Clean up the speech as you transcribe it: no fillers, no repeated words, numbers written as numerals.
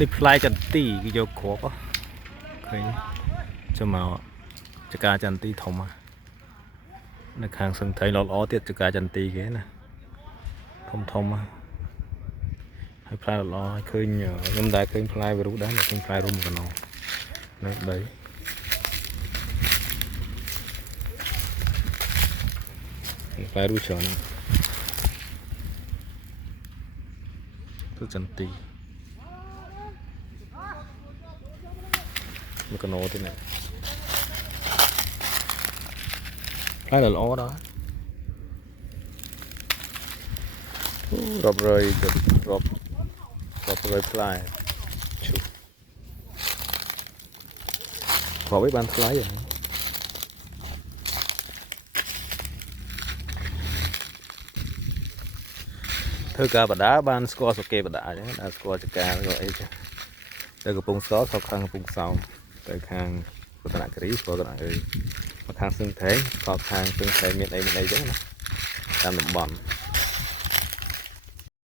នេះផ្លែចន្ទីគេយកគ្រាប់ឃើញចាំមកចកាចន្ទីធំនៅខាងសឹងថៃល្អទៀតចកាចន្ទីគេណាធំហើយផ្លែល្អហើយឃើញខ្ញុំដែរឃើញផ្លែវិរុសដែរឃើញផ្លែរុំកណោនៅដីផ្លែរុំច្រើនទៅចន្ទីមួយកណោទៀតណាផ្លែល្អដែររាប់រយផ្លែឈូរាប់ឲ្យបានថ្លៃធ្វើការបដាបានស្គាល់សុកេបដាអញ្ចឹងស្គាល់ចកាស្គាល់អីចឹងទៅកំពង់សោស្រុកខាងកំពង់សោមទៅខាងរតនគិរីស្គាល់រតនគិរីមកខាងសឹងថៃស្គាល់ខាងសឹងថៃមានអីចឹងណាតាមតំបន់